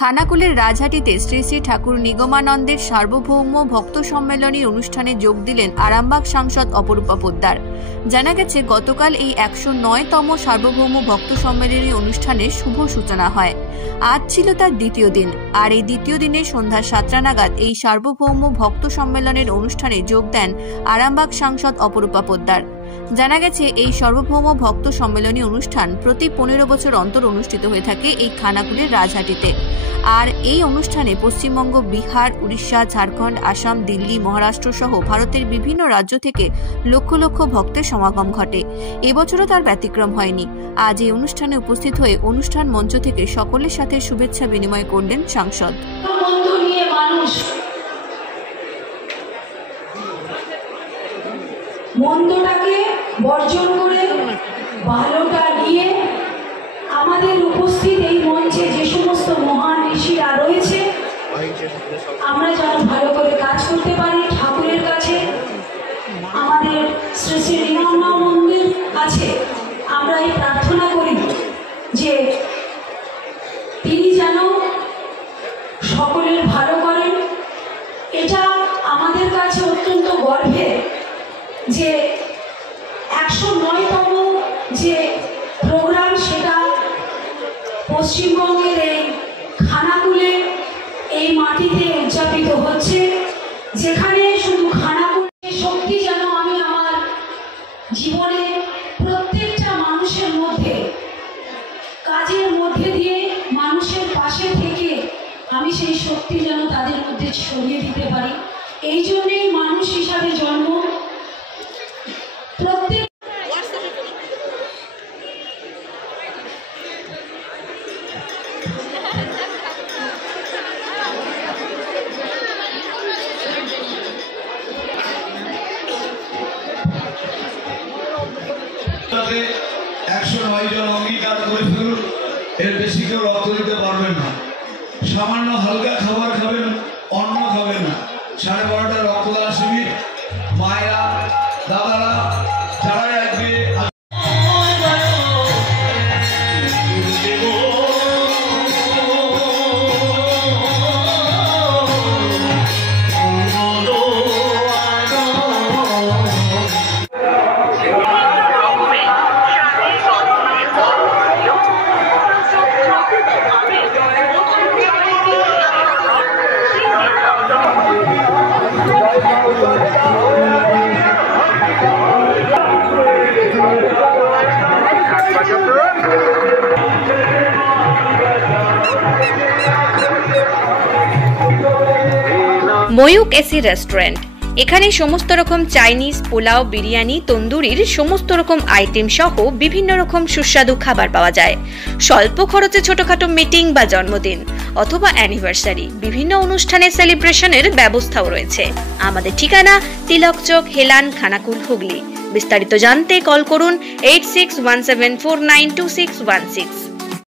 খানাকুলের রাজহাটিতে শ্রী শ্রী ঠাকুর নিগমানন্দের সার্বভৌম ভক্ত সম্মেলনী অনুষ্ঠানে যোগ দিলেন আরামবাগ সাংসদ অপরূপা পোদ্দার। জানা গেছে, গতকাল এই 109তম সার্বভৌম ভক্ত সম্মেলনী অনুষ্ঠানের শুভ সূচনা হয়। আজ ছিল তার দ্বিতীয় দিন, আর এই দ্বিতীয় দিনে সন্ধ্যা 7টা নাগাদ এই সার্বভৌম ভক্ত সম্মেলনের অনুষ্ঠানে যোগ দেন আরামবাগ সাংসদ অপরূপা পোদ্দার। জানা গেছে, এই সার্বভৌম ভক্ত সম্মেলনী অনুষ্ঠান প্রতি 15 বছর অন্তর অনুষ্ঠিত হয়ে থাকে এই খানাকুলের রাজহাটিতে। আর এই অনুষ্ঠানে পশ্চিমবঙ্গ, বিহার, উড়িষ্যা, ঝাড়খণ্ড, আসাম, দিল্লি, মহারাষ্ট্র সহ ভারতের বিভিন্ন রাজ্য থেকে লক্ষ লক্ষ ভক্তের সমাগম ঘটে। এবছরও তার ব্যতিক্রম হয়নি। আজ এই অনুষ্ঠানে উপস্থিত হয়ে অনুষ্ঠান মঞ্চ থেকে সকলের সাথে শুভেচ্ছা বিনিময় করলেন সাংসদ। মন্দটাকে বর্জন করে ভালোটা নিয়ে আমাদের উপস্থিত এই মঞ্চে যে সমস্ত মহান ঋষিরা রয়েছে, আমরা যেন ভালো করে কাজ করতে পারি। ঠাকুরের কাছে, আমাদের শ্রী শ্রী নিগমানন্দের কাছে আমরা এই প্রার্থনা করি যে তিনি যেন সকলের ভালো করেন। এটা আমাদের কাছে অত্যন্ত গর্বের যে 109তম যে প্রোগ্রাম, সেটা পশ্চিমবঙ্গের এই খানাকুলে এই মাটিতে উদযাপিত হচ্ছে, যেখানে শুধু খানাকুলের শক্তি যেন আমি আমার জীবনে প্রত্যেকটা মানুষের মধ্যে, কাজের মধ্যে দিয়ে মানুষের পাশে থেকে আমি সেই শক্তি যেন তাদের মধ্যে ছড়িয়ে দিতে পারি। এই জন্যেই মানুষ হিসাবে জন্ম। প্রত্যেক তাতে 109 জন অঙ্গীকার করে ফেলুন, এর বেশি কেউ রক্ত দিতে পারবেন না। সামান্য হালকা খাবার খাবেন, অন্ন খাবেন না। 12:30টা রক্তদান শিবির, মায়েরা, দাদারা যারা আসবে ময়ূক এসি রেস্টুরেন্ট। এখানে সমস্ত রকম চাইনিজ, পোলাও, বিরিয়ানি, তন্দুরির সমস্ত রকম আইটেম সহ বিভিন্ন রকম সুস্বাদু খাবার পাওয়া যায়। স্বল্প খরচে ছোটখাটো মিটিং বা জন্মদিন অথবা অ্যানিভার্সারি, বিভিন্ন অনুষ্ঠানে সেলিব্রেশনের ব্যবস্থাও রয়েছে। আমাদের ঠিকানা তিলক চক, হেলান, খানাকুল, হুগলি। বিস্তারিত জানতে কল করুন 8617492616।